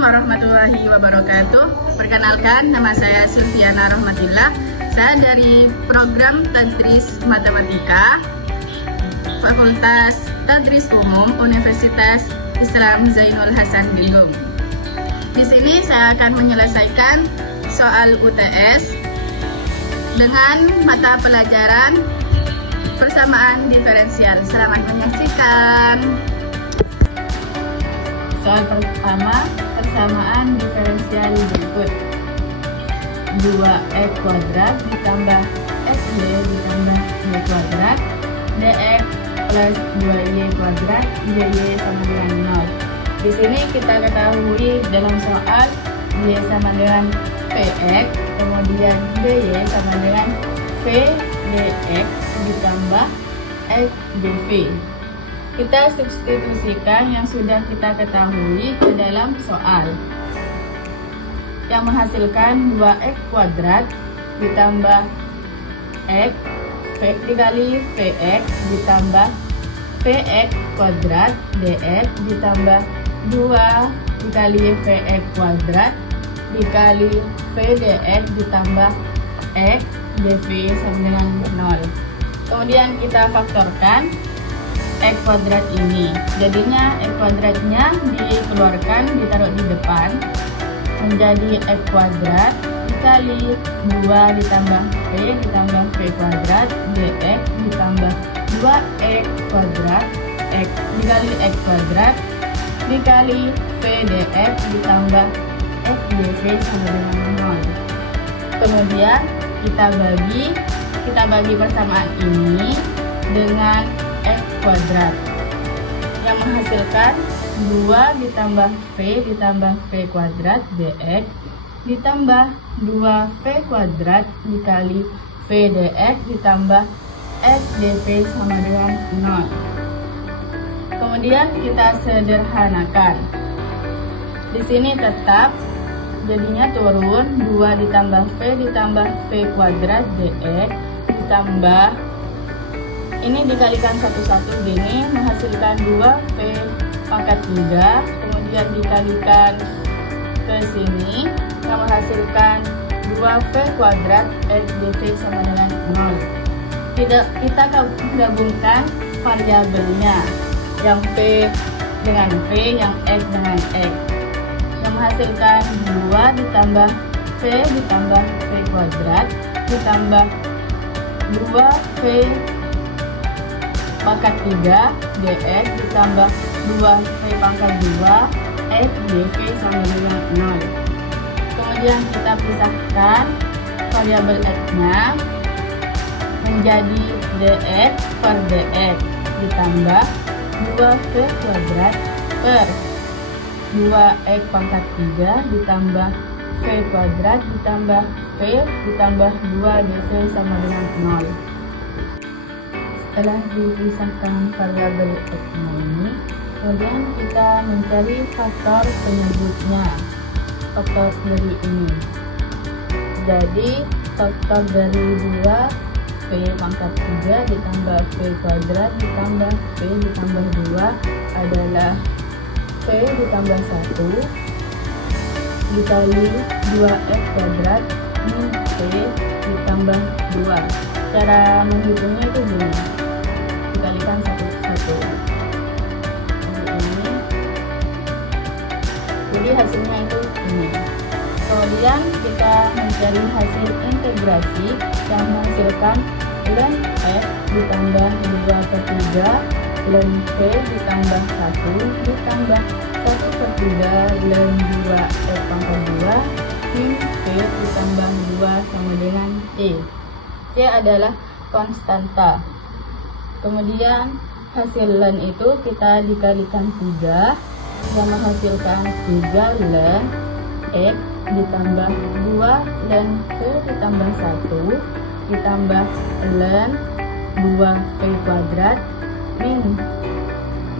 Assalamualaikum warahmatullahi wabarakatuh. Perkenalkan, nama saya Sulfiana Rahmatillah. Saya dari program Tadris Matematika Fakultas Tadris Umum Universitas Islam Zainul Hasan Bingung. Di sini saya akan menyelesaikan soal UTS dengan mata pelajaran persamaan diferensial. Selamat menyaksikan. Soal pertama, persamaan diferensial berikut. 2x kuadrat ditambah xy ditambah y kuadrat dx plus 2y kuadrat dy sama dengan 0. Di sini kita ketahui dalam soal y sama dengan vx, kemudian dy sama dengan v dx ditambah x dv. Kita substitusikan yang sudah kita ketahui ke dalam soal, yang menghasilkan 2x kuadrat ditambah x dikali vx ditambah vx kuadrat dx ditambah 2 dikali vx kuadrat dikali v dx ditambah x dv sama dengan 0. Kemudian kita faktorkan x kuadrat ini, jadinya x kuadratnya dikeluarkan, ditaruh di depan, menjadi x kuadrat dikali 2 ditambah v ditambah v kuadrat dx ditambah 2x kuadrat x dikali x kuadrat dikali v dx ditambah x dv sama dengan 0. Kemudian kita bagi persamaan ini dengan x kuadrat yang menghasilkan 2 ditambah v ditambah v kuadrat dx ditambah 2v kuadrat dikali v dx ditambah x dv sama dengan 0. Kemudian kita sederhanakan. Di sini tetap, jadinya turun 2 ditambah v ditambah v kuadrat dx ditambah ini dikalikan satu-satu gini menghasilkan 2v pangkat 3, kemudian dikalikan ke sini yang menghasilkan 2v kuadrat x dv sama dengan 0. Kita gabungkan variabelnya, yang v dengan v, yang x dengan x, yang menghasilkan 2 ditambah v ditambah v kuadrat ditambah 2v pangkat 3 dx ditambah 2v pangkat 2 x dv sama dengan 0. Kemudian kita pisahkan variabel x-nya menjadi dx per dx ditambah 2v kuadrat per 2x pangkat 3 ditambah v kuadrat ditambah v ditambah 2 dv sama dengan 0. Setelah dipisahkan variabel x-nya ini, kemudian kita mencari faktor penyebutnya, faktor dari ini. Jadi faktor dari 2v pangkat 3 ditambah v kuadrat ditambah v ditambah 2 adalah v ditambah 1 dikali 2x kuadrat min v ditambah 2. Cara menghitungnya itu gini, dikalikan satu-satu. Jadi hasilnya itu ini. Kemudian kita mencari hasil integrasi yang menghasilkan ln x ditambah 2 per 3 ln v ditambah 1 ditambah 1 per 3 ln 2 x pangkat 2 min v ditambah 2 sama dengan c. C adalah konstanta. Kemudian hasil ln itu kita dikalikan 3 yang menghasilkan 3 ln x ditambah 2 ln v ditambah 1 ditambah ln 2v kuadrat min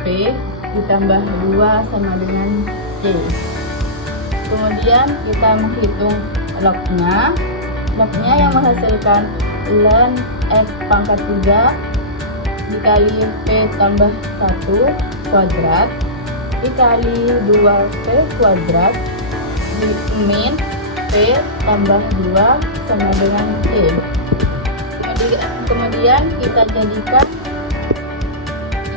v ditambah 2 sama dengan c. Kemudian kita menghitung lognya. Lognya yang menghasilkan ln x pangkat 3 dikali v tambah 1 kuadrat dikali 2V kuadrat min V tambah 2 sama dengan Y. Kemudian kita jadikan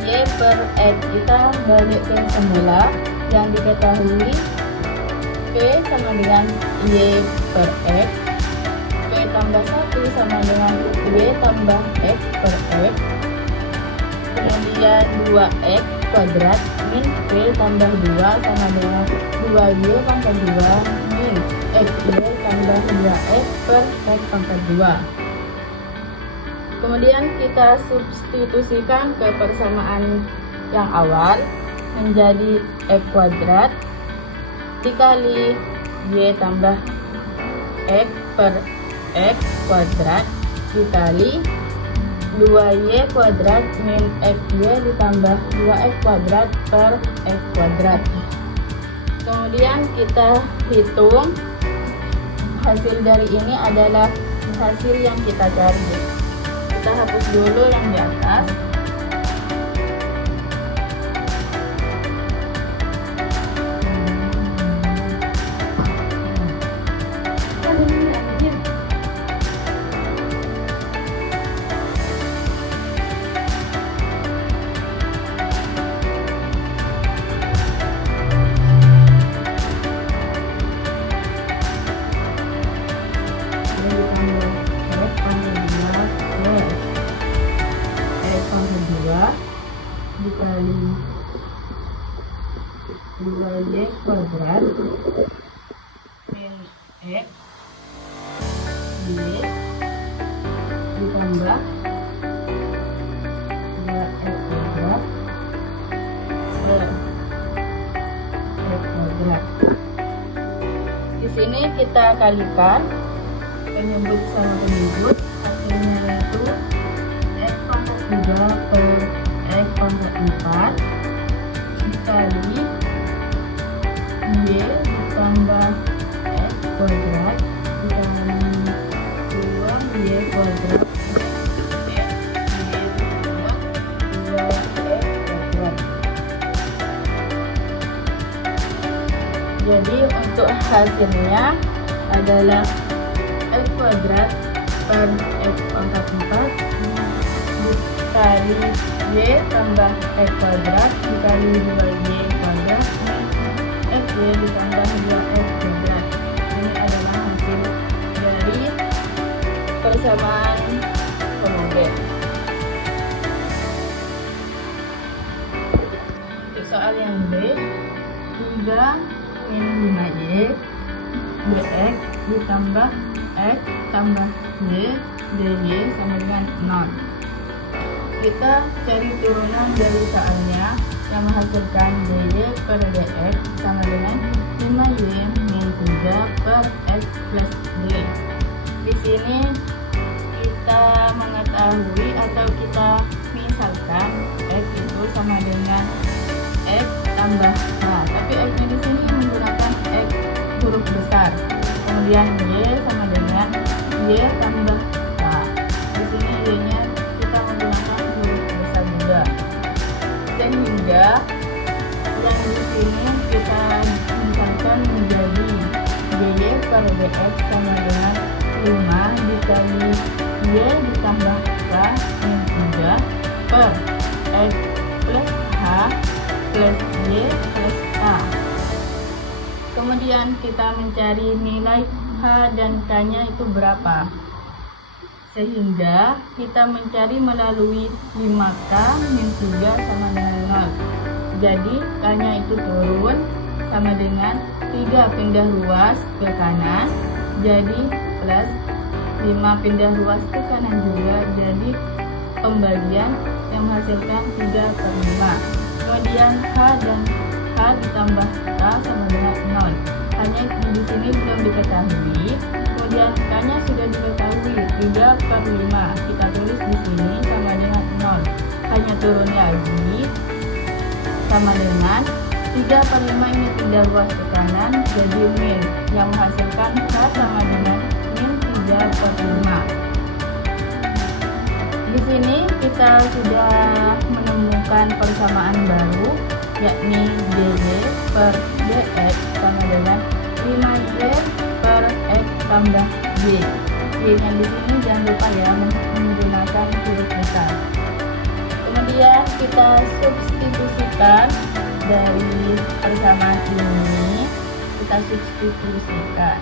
Y per X, kita balik ke semula yang diketahui V sama dengan Y per X, V tambah 1 sama dengan Y tambah X per X, kemudian 2X kuadrat min V tambah 2 sama dengan 2Y pangkat 2 min XY tambah 2X per X pangkat 2. Kemudian kita substitusikan ke persamaan yang awal menjadi X kuadrat dikali Y tambah X per X kuadrat dikali 2Y kuadrat min XY ditambah 2X kuadrat per X kuadrat. Kemudian kita hitung hasil dari ini adalah hasil yang kita cari. Kita hapus dulu yang di atas. Dikali 2Y kuadrat min X Y ditambah 2X kuadrat per X kuadrat. Di sini kita kalikan penyebut sama penyebut, hasilnya yaitu X pangkat 3 per X pangkat 4 dikali Y ditambah X kuadrat dikali 2Y kuadrat ditambah 2X kuadrat. Jadi untuk hasilnya adalah X kuadrat per X pangkat 4 dikali Y tambah X kuadrat dikali 2Y kuadrat XY ditambah 2X kuadrat. Ini adalah hasil dari persamaan homogen. Untuk soal yang B, 3 min 5Y dx ditambah X tambah Y dy sama dengan 0. Kita cari turunan dari soalnya yang menghasilkan dy per dx sama dengan 5y min 3 per x plus d. Di sini kita mengetahui atau kita misalkan x itu sama dengan x tambah h, tapi x nya di sini menggunakan x huruf besar, kemudian y sama dengan y tambah h. Di sini y nya kita menggunakan sehingga yang di sini kita misalkan menjadi dy per dx sama dengan 5 dikali y ditambah h min 3 per x plus h plus y plus k. Kemudian kita mencari nilai h dan k nya itu berapa, sehingga kita mencari melalui 5K min 3 sama dengan 0. Jadi K nya itu turun sama dengan 3 pindah ruas ke kanan, jadi plus 5 pindah ruas ke kanan juga, jadi pembagian yang menghasilkan 3 per 5. Kemudian H dan H ditambah K sama dengan 0. Hanya di sini belum diketahui. Kemudian K-nya sudah diketahui 3 per 5. Kita tulis di sini sama dengan 0. Hanya turun lagi sama dengan 3 per 5 ini pindah ruas ke kanan jadi min, yang menghasilkan K sama dengan min 3 per 5. Di sini kita sudah menemukan persamaan baru, yakni DY per DX sama dengan 5Y per X tambah Y. Y-nya di sini jangan lupa ya menggunakan huruf besar. Kemudian kita substitusikan dari persamaan ini, kita substitusikan.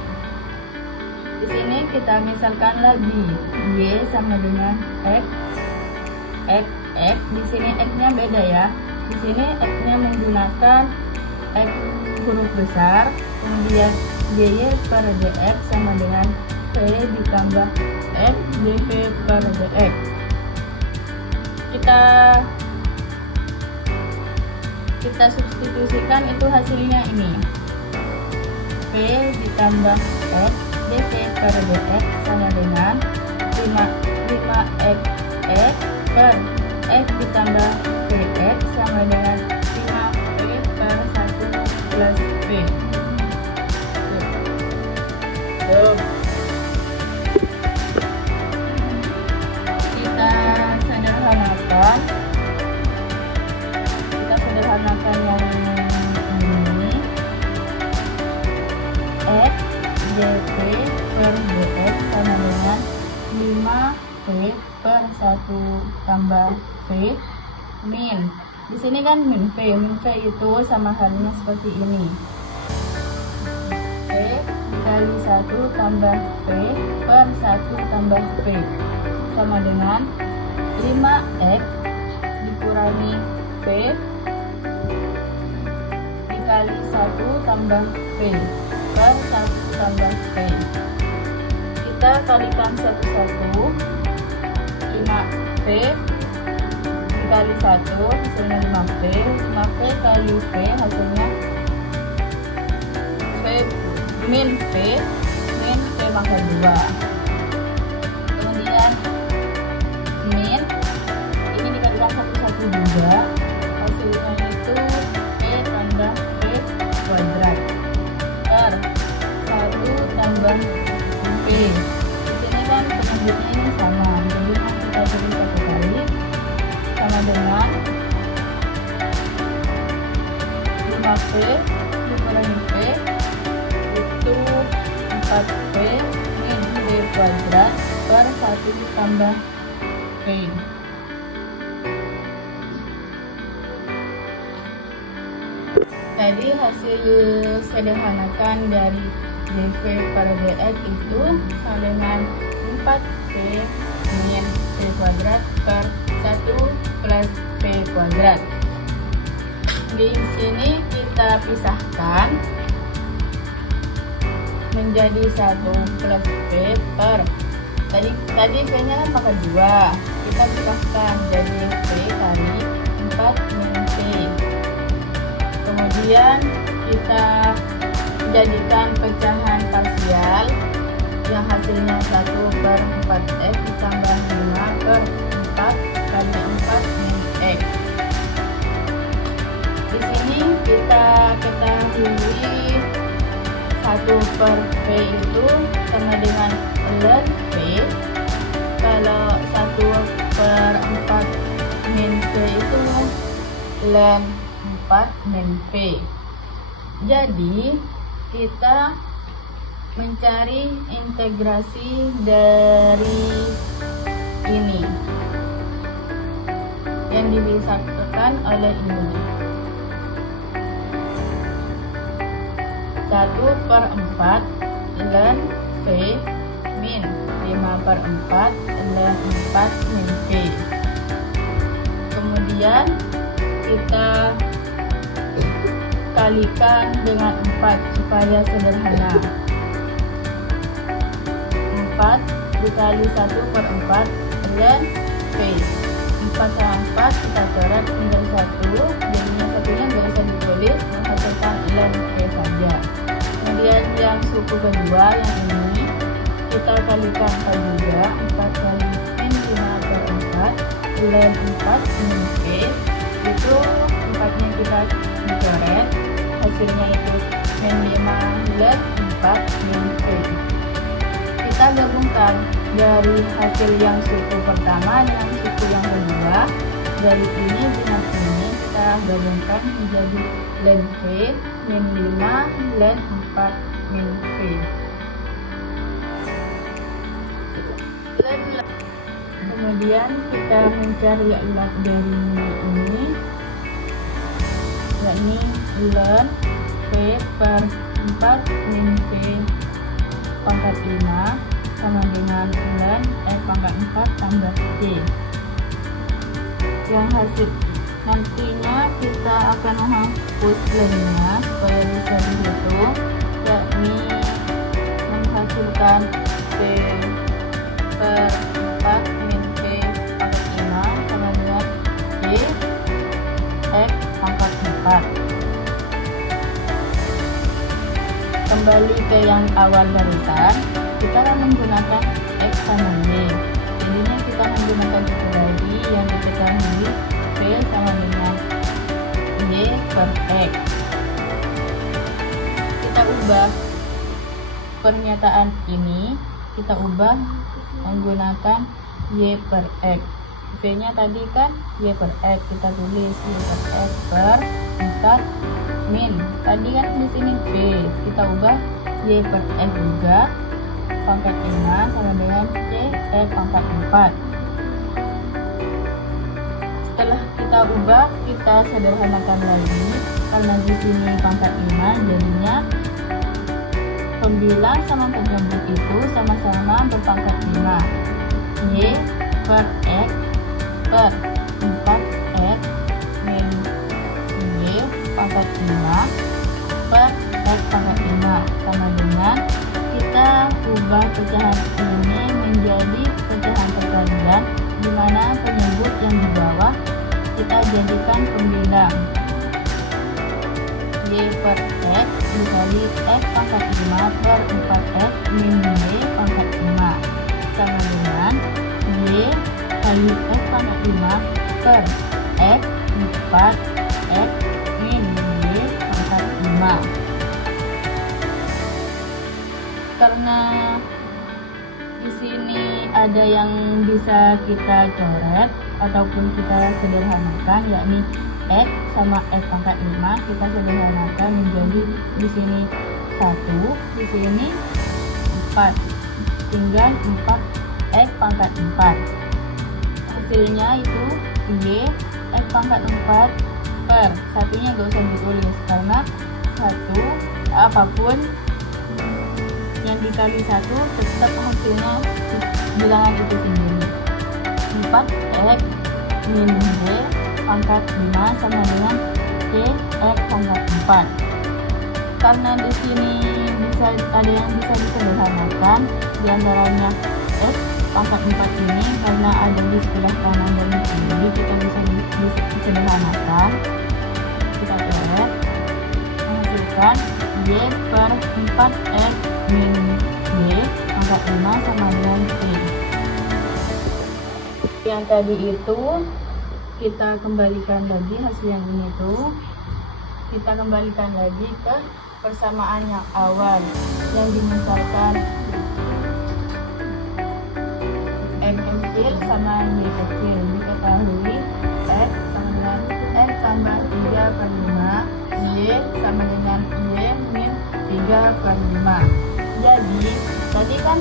Di sini kita misalkan lagi Y sama dengan X. Di sini X-nya beda ya. Di sini X-nya menggunakan X huruf besar, kemudian DY per DX sama dengan V ditambah X DV per DX. Kita substitusikan, itu hasilnya ini. V ditambah X DV per DX sama dengan 5X per X ditambah VX sama dengan 5V per 1 plus V. Kita sederhanakan yang ini. X DV per DX sama dengan 5V per 1 tambah V min. Di sini kan min V itu sama halnya seperti ini. V dikali 1 tambah V per 1 tambah V sama dengan 5X dikurangi V dikali 1 tambah V per 1 tambah V. Kita kalikan satu-satu. 5V dikali 1 hasilnya 5V. 5V kali V hasilnya V min V pangkat 2. Kemudian min ini dikalikan satu-satu juga, hasilnya itu V tambah V kuadrat per 1 tambah V. Di sini kan penunjuknya ini sama, jadi kita tulis satu kali sama dengan 5V dikurangi V itu 4V min V kuadrat per 1 tambah V. Tadi hasil sederhanakan dari DV per DX itu sama dengan 4V min V kuadrat per 1 plus V kuadrat. Di sini kita pisahkan menjadi 1 plus V per tadi V-nya kan pakai 2, kita pisahkan jadi V kali 4 min V. Kemudian kita jadikan pecahan parsial yang hasilnya 1 per 4X ditambah 5 per 4 kali 4 min X. Di sini kita ketahui 1 per V itu sama dengan ln V. Kalau 1 per 4 min V itu ln 4 min V. Jadi kita mencari integrasi dari ini yang dibisarkan oleh ini. 1 per 4 ln V min 5 per 4 ln 4 min V. Kemudian kita kalikan dengan 4 supaya sederhana. 4 dikali 1 per 4 ln V. 4 sama 4 kita coret tinggal 1, jadinya satunya nggak usah ditulis, menghasilkan ln V saja. Kemudian yang suku kedua yang ini kita kalikan juga, 4 kali min 5 per 4 ln 4 min V. Itu 4-nya kita dicoret, hasilnya itu min 5 ln 4 min V. Kita gabungkan dari hasil yang suku pertama dengan suku yang kedua. Dari ini dengan ini kita kita gabungkan menjadi ln V min 5 ln 4 min V. Kemudian kita mencari log dari ini, yakni ln V per 4 min V pangkat 5 sama dengan ln F pangkat 4 tambah C. Yang hasil nantinya kita akan menghapus ln-nya supaya bisa dihitung, yakni menghasilkan V per 4 min V pangkat 5 sama dengan C X pangkat 4. Kembali ke yang awal barusan, kita akan menggunakan X sama Y. Jadinya kita menggunakan itu lagi yang diketahui V sama dengan Y per X. Kita ubah pernyataan ini, kita ubah menggunakan Y per X. V nya tadi kan Y per X, kita tulis Y per X per 4 min. Tadi kan di sini V, kita ubah Y per X juga pangkat 5 sama dengan C X pangkat 4. Setelah kita ubah, kita sederhanakan lagi karena di sini pangkat 5, jadinya pembilang sama penyebut itu sama-sama berpangkat 5. Y per X per 4X min Y pangkat 5 per X pangkat 5 sama dengan kita ubah pecahan ini menjadi pecahan perkalian, di mana penyebut yang di bawah kita jadikan pembilang. Y per X dikali X pangkat 5 per 4X min Y pangkat 5 sama dengan Y kali X pangkat 5 per X 4X min Y pangkat 5. Karena di sini ada yang bisa kita coret ataupun kita sederhanakan, yakni X sama X pangkat 5 kita sederhanakan menjadi di sini 1, di sini 4, tinggal 4X pangkat 4. Hasilnya itu Y X pangkat 4 per satunya gak usah ditulis karena satu apapun yang dikali 1 tetap hasilnya bilangan itu sendiri. 4X min Y pangkat 5 sama dengan C X pangkat 4. Karena di sini bisa ada yang bisa disederhanakan, diantaranya X pangkat 4 ini karena ada di sebelah kanan dan kiri, kita bisa disederhanakan. Kita coret menghasilkan Y per 4X min Y pangkat 5 sama dengan C. Yang tadi itu kita kembalikan lagi, hasil yang ini tuh kita kembalikan lagi ke persamaan yang awal yang dibesarkan M kecil sama Y kecil. Diketahui X sama dengan X tambah 3 per 5, Y sama dengan Y min 3 per 5. Jadi tadi kan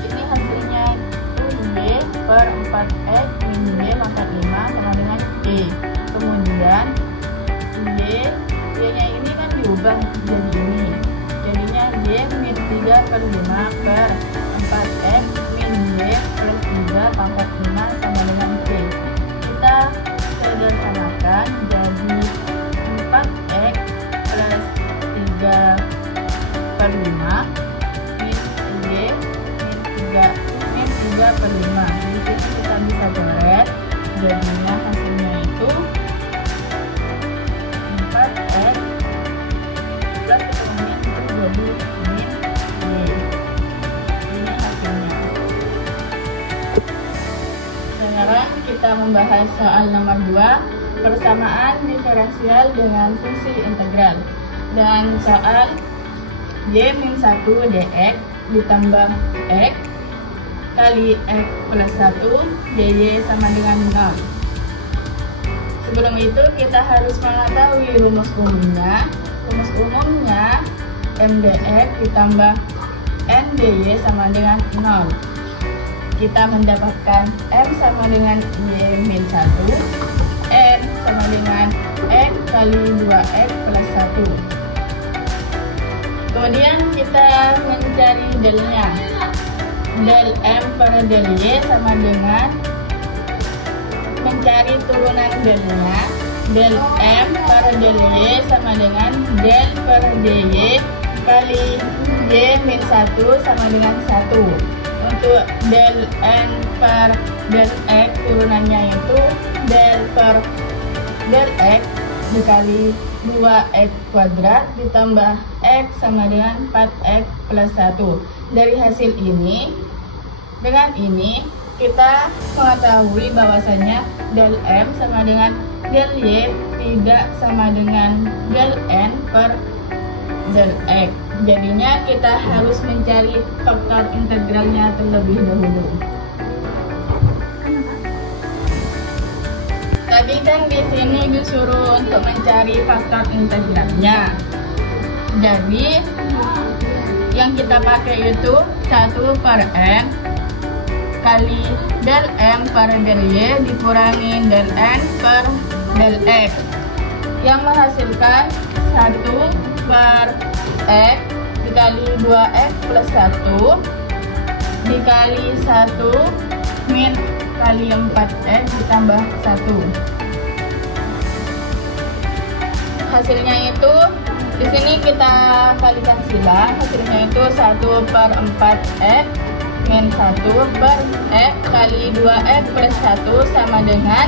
ini hasilnya itu Y per 4X min Y pangkat 5 sama dengan E. Kemudian Y nya ini kan diubah jadi ini, jadinya Y min 3 per 5 per 4X min Y plus 3 pangkat 5 sama dengan C. Kita sederhanakan jadi 4X plus 3 per 5 min Y min 3 per 5. Di sini kita bisa coret, jadinya hasilnya itu 4X plus ketemunya itu jadi min Y. Ini hasilnya. Sekarang kita membahas soal nomor 2, persamaan diferensial dengan fungsi integral. Dan soal Y min 1 dx ditambah X kali X plus 1 dy sama dengan 0. sebelum itu kita harus mengetahui rumus umumnya. Rumus umumnya MDX ditambah NDY sama dengan 0. Kita mendapatkan M sama dengan Y-1, N sama dengan X kali 2X plus 1. Kemudian kita mencari delnya. Del M per del Y sama dengan mencari turunan delnya. Del M per del Y sama dengan del per dy kali Y-1 sama dengan 1. Untuk del N per del X turunannya itu del per del X dikali 2X kuadrat ditambah X sama dengan 4X plus 1. Dari hasil ini, dengan ini kita mengetahui bahwasanya del M sama dengan del Y tidak sama dengan del N per del X. Jadinya kita harus mencari faktor integralnya terlebih dahulu. Tadi kan di sini disuruh untuk mencari faktor integralnya. Jadi yang kita pakai itu 1 per N kali del M per del Y dikurangi del N per del X, yang menghasilkan 1 per X dikali 2X plus 1 dikali 1 min kali 4X ditambah 1. Hasilnya itu di sini kita kalikan silang. Hasilnya itu 1 per 4X min 1 per X kali 2X plus 1 sama dengan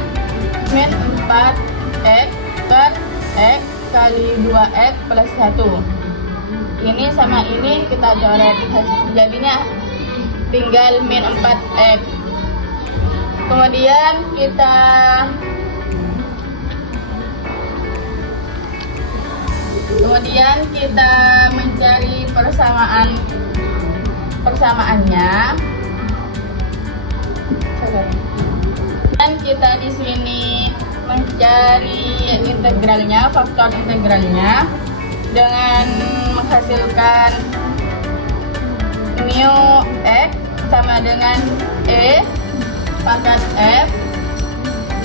min 4X per X kali 2X plus 1. Ini sama ini kita coret, jadinya tinggal min 4X. Kemudian kita mencari persamaannya. Dan kita di sini mencari integralnya, faktor integralnya dengan menghasilkan mu X sama dengan E pangkat F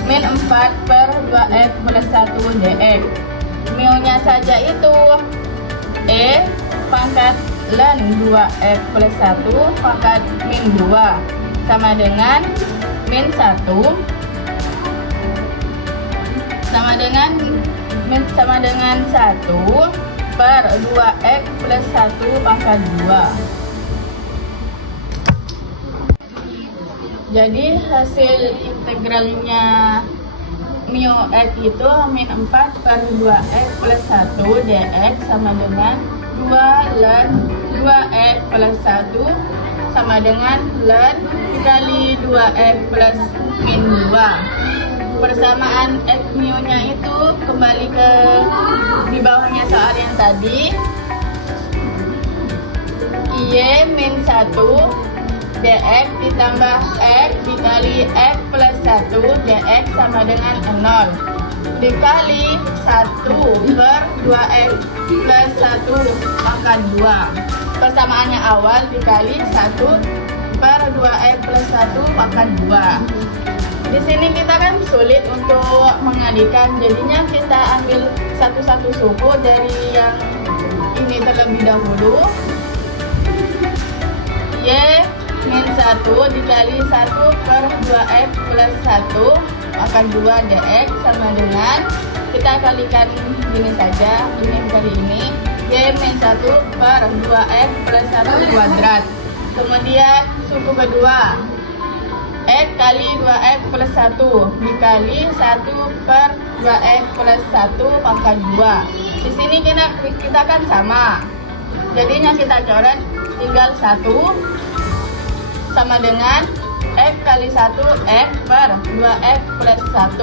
min 4 per 2X plus 1 dx. Mu nya saja itu E pangkat ln 2X plus 1 pangkat min 2 sama dengan min 1 sama dengan 1 per 2X plus 1 pangkat 2. Jadi hasil integralnya mu X itu min 4 per 2X plus 1 dx sama dengan 2 ln 2X plus 1 sama dengan ln dikali 2X plus min 2. Persamaan X mu nya itu kembali ke di bawahnya soal yang tadi. Y min 1 dx ditambah X dikali X plus 1 dx sama dengan 0 dikali 1 per 2X plus 1 pangkat 2. Persamaannya awal dikali 1 per 2X plus 1 pangkat 2. Di sini kita kan sulit untuk mengalikan, jadinya kita ambil satu-satu suku dari yang ini terlebih dahulu. Y min 1 dikali 1 per 2X plus 1 akan 2 dx sama dengan, kita kalikan gini saja, ini kali ini Y min 1 per 2X plus 1 kuadrat. Kemudian suku kedua X kali 2X plus 1 dikali 1 per 2X plus 1 pangkat 2. Di sini kita kan sama, jadinya kita coret tinggal 1 sama dengan X kali 1 X per 2X plus 1.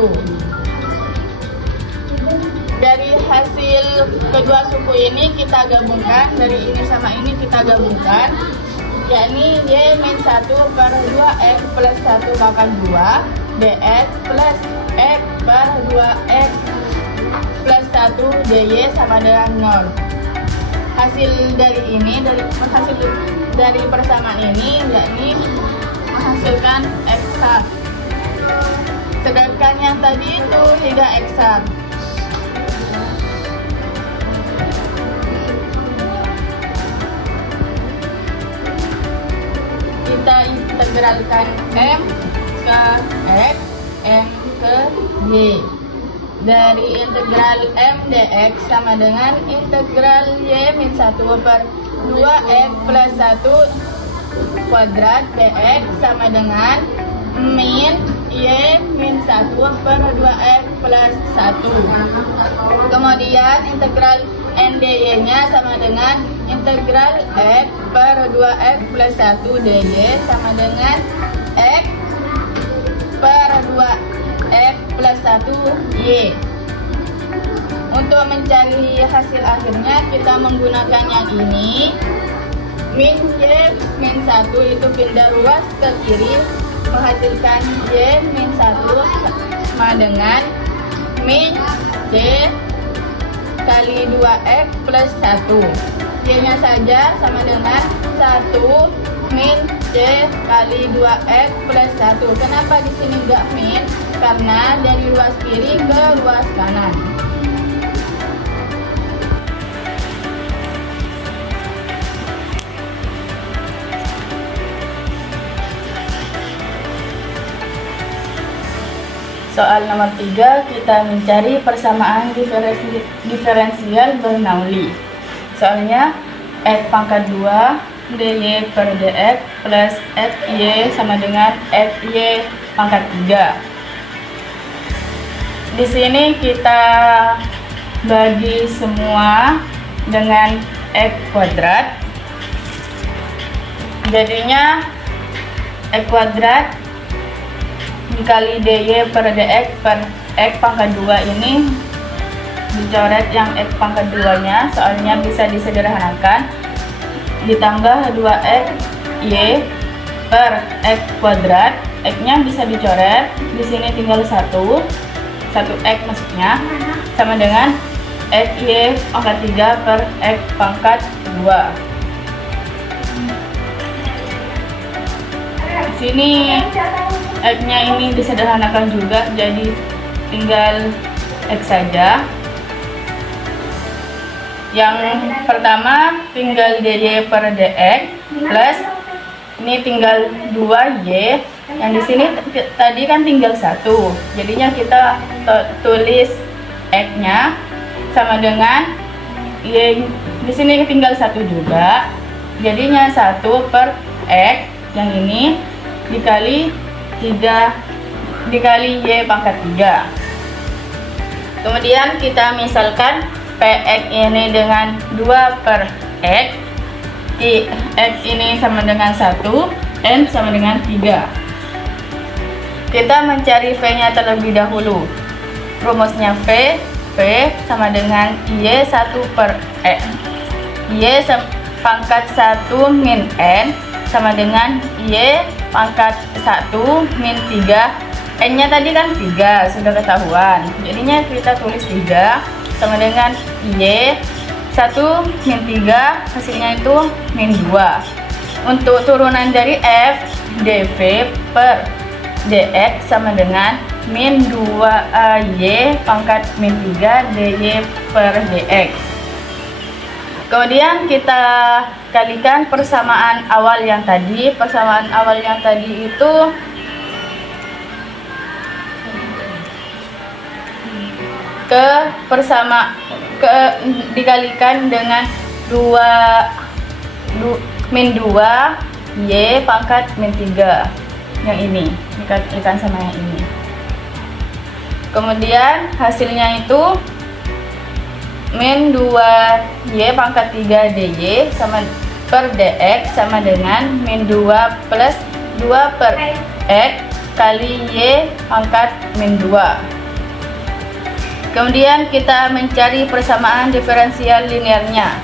Dari hasil kedua suku ini kita gabungkan, dari ini sama ini kita gabungkan, yakni Y min 1 per 2X plus 1 pangkat 2 dx plus X per 2X plus 1 dy sama dengan 0. Hasil dari persamaan ini yakni menghasilkan eksak. Sedangkan yang tadi itu tidak eksak. Kita integralkan M ke X, M ke Y. Dari integral M dx sama dengan integral Y min 1 per 2X plus 1 kuadrat dx sama dengan min Y min 1 per 2X plus 1. Kemudian integral NDY nya sama dengan integral X per 2X plus 1 dy sama dengan X per 2X plus 1 Y. Untuk mencari hasil akhirnya kita menggunakan yang ini. Min Y min 1 itu pindah ruas ke kiri menghasilkan Y min 1 sama dengan min C kali 2X plus 1. Y nya saja sama dengan 1 min C kali 2X plus 1. Kenapa di sini enggak min? Karena dari ruas kiri ke ruas kanan. Soal nomor 3, kita mencari persamaan diferensial Bernoulli. Soalnya X pangkat 2 dy per dx plus xy sama dengan xy pangkat 3. Di sini kita bagi semua dengan x kuadrat. Jadinya x kuadrat dikali dy per dx per x pangkat 2 ini dicoret yang x pangkat 2 nya, soalnya bisa disederhanakan, ditambah 2x y per x kuadrat. X nya bisa dicoret, di sini tinggal 1 x maksudnya, sama dengan x y pangkat 3 per x pangkat 2. Di sini X nya ini disederhanakan juga, jadi tinggal X saja. Yang pertama tinggal dy per dx plus ini tinggal 2y, yang di sini tadi kan tinggal 1, jadinya kita tulis X nya sama dengan y, di sini tinggal 1 juga, jadinya 1 per X yang ini dikali 3 dikali y pangkat 3. Kemudian kita misalkan px ini dengan 2 per x, x ini sama dengan 1, n sama dengan 3. Kita mencari v nya terlebih dahulu. Rumusnya v sama dengan y 1 per x, y pangkat 1 min n sama dengan y pangkat 1 min 3. N nya tadi kan 3, sudah ketahuan, jadinya kita tulis 3 sama dengan y 1 min 3, hasilnya itu min 2. Untuk turunan dari f, dv per dx sama dengan min 2y pangkat min 3 dy per dx. Kemudian kita kalikan persamaan awal yang tadi. Persamaan awal yang tadi itu dikalikan dengan min 2 y pangkat min 3. Yang ini dikalikan sama yang ini. Kemudian hasilnya itu min 2y pangkat 3 dy sama per dx sama dengan min 2 plus 2 per x kali y pangkat min 2. Kemudian kita mencari persamaan diferensial linearnya,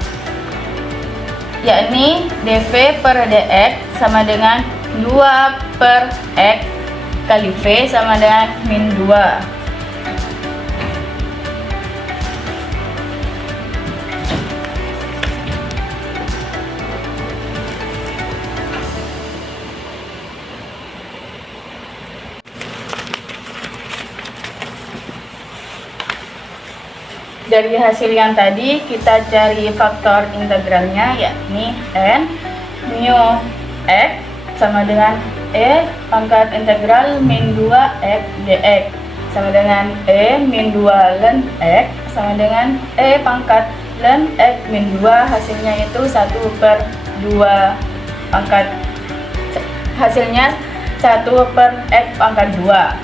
yakni dv per dx sama dengan 2 per x kali v sama dengan min 2. Dari hasil yang tadi kita cari faktor integralnya, yakni n mu x sama dengan e pangkat integral min 2x dx sama dengan e min 2 ln x sama dengan e pangkat ln x min 2, hasilnya itu 1/2 pangkat, hasilnya 1/x pangkat 2.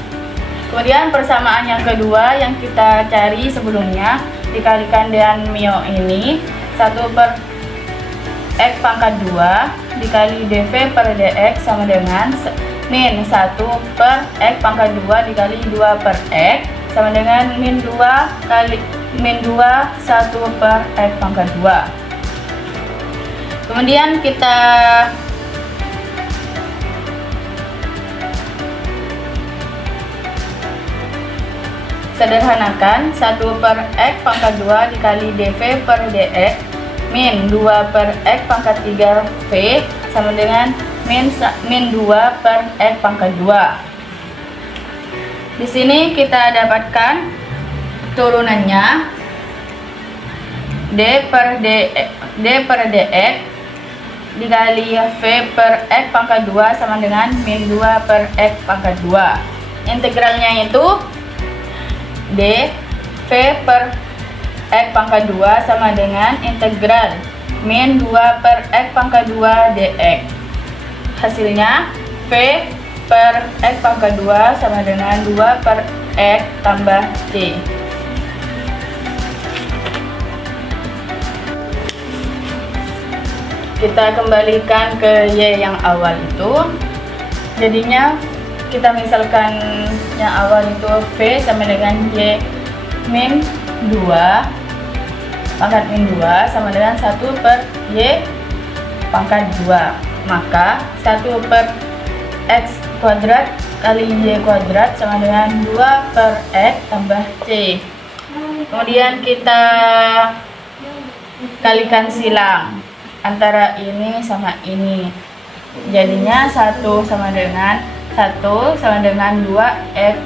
Kemudian persamaan yang kedua yang kita cari sebelumnya dikalikan dengan mu ini, 1/x pangkat 2 dikali dv per dx sama dengan min 1/x pangkat 2 dikali 2/x sama dengan min 2 kali min 2 1/x pangkat 2. Kemudian kita sederhanakan, 1/x pangkat 2 dikali dv per dx min 2/x pangkat 3 v sama dengan min 2/x pangkat 2. Di sini kita dapatkan turunannya d per dx dikali v per x pangkat 2 sama dengan min 2/x pangkat 2. Integralnya itu d v per x pangkat 2 sama dengan integral min 2/x pangkat 2 dx. Hasilnya v per x pangkat 2 sama dengan 2/x tambah c. Kita kembalikan ke y yang awal itu, jadinya kita misalkan yang awal itu v sama dengan y min 2 pangkat min 2 sama dengan 1/y pangkat 2, maka 1/x kuadrat kali y kuadrat sama dengan 2/x tambah c. Kemudian kita kalikan silang antara ini sama ini, jadinya 1 sama dengan 2x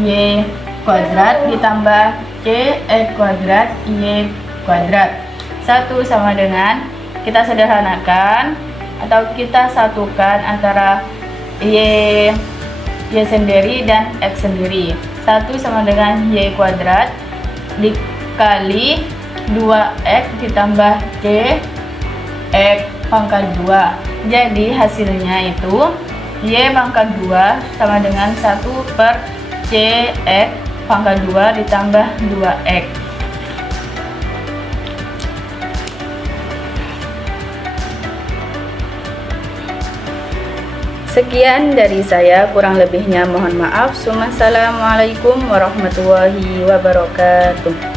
y kuadrat ditambah c x kuadrat y kuadrat. 1 sama dengan, kita sederhanakan atau kita satukan antara y sendiri dan x sendiri. 1 sama dengan y kuadrat dikali 2x ditambah c x pangkat 2. Jadi hasilnya itu y pangkat 2 sama dengan 1/c x pangkat 2 ditambah 2x. Sekian dari saya, kurang lebihnya mohon maaf. Wassalamualaikum warahmatullahi wabarakatuh.